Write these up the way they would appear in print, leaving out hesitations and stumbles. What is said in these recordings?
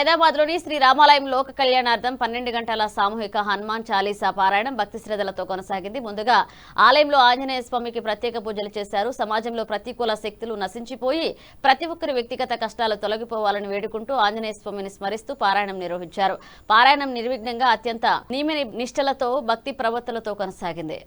హైదరాబాద్లోని శ్రీ రామాలయం లోక కళ్యాణార్థం 12 గంటల సామూహిక హనుమాన్ చాలీసా పారాయణం భక్తి శ్రద్ధలతో కొనసాగింది. ముందుగా ఆలయంలో ఆంజనేయ స్వామికి ప్రత్యేక పూజలు చేశారు. సమాజంలో ప్రతికూల శక్తులు నశించిపోయి ప్రతి ఒక్కరి వ్యక్తిగత కష్టాలు తొలగిపోవాలని వేడుకుంటూ ఆంజనేయ స్వామిని స్మరిస్తూ పారాయణం నిర్వహించారు. పారాయణం నిర్విఘ్నంగా అత్యంత నియమ నిష్టలతో భక్తి ప్రవత్తలతో కొనసాగింది.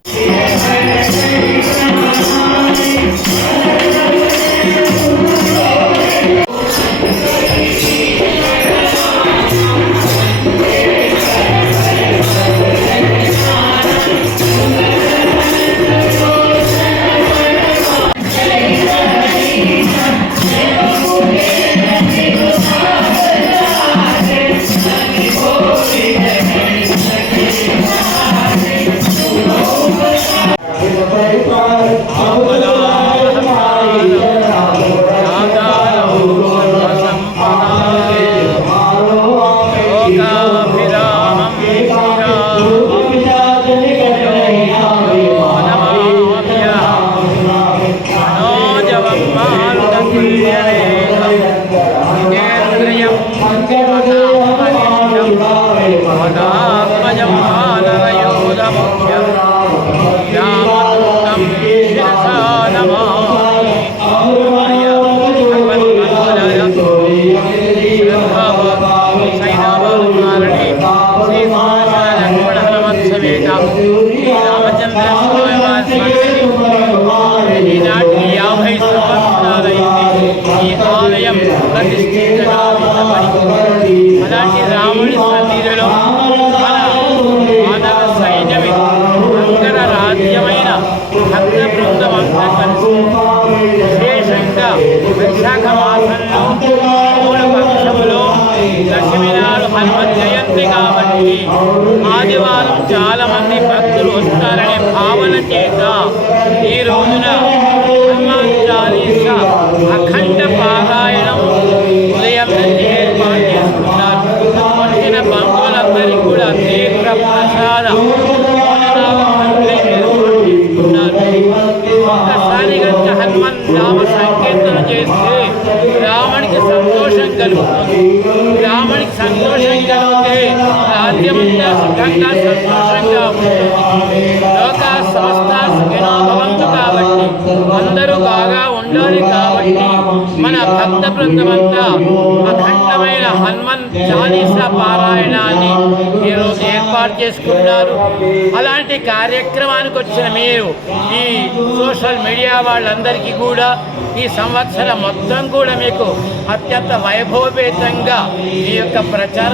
అలాంటి రాముడి సన్నిధిలో మన మానవ సైన్యమే అంకర రాజ్యమైన భక్త బృందం అంతా కలిసి విశేషంగా వైశాఖ మాసంలో మూలపక్షములో దశమి నాడు హనుమత్ జయంతి కాబట్టి ఆదివారం చాలా మంది భక్తులు వస్తారనే భావన చేత ఈ రోజున హనుమాన్ చాలీసా అఖండ పారాయణం ఉదయం నుంచి ఏర్పాటు చేసుకున్నారు. వచ్చిన బంధువులందరికీ కూడా తీవ్ర ప్రసాద ఒక్కసారి కనుక హనుమాన్ నామ సంకీర్తన చేస్తే రాముడికి సంతోషం కలుగుతుంది. రాముడికి సంతోషం కలిగితే రాజ్యమంతా సుఖంగా సంతోషంగా ఉంటుంది. లోక సమస్త సుఖినో భవంతు కాబట్టి అందరూ బాగా ఉండాలి కాబట్టి మన భక్త బృందమంతా అఖండమైన హనుమాన్ చాలీసా పారాయణాన్ని ఈరోజు ఏర్పాటు చేసుకున్నారు. అలాంటి కార్యక్రమానికి వచ్చిన మీరు ఈ సోషల్ మీడియా వాళ్ళందరికీ కూడా ఈ సంవత్సరం మొత్తం కూడా మీకు అత్యంత వైభవపేతంగా మీ యొక్క ప్రచారం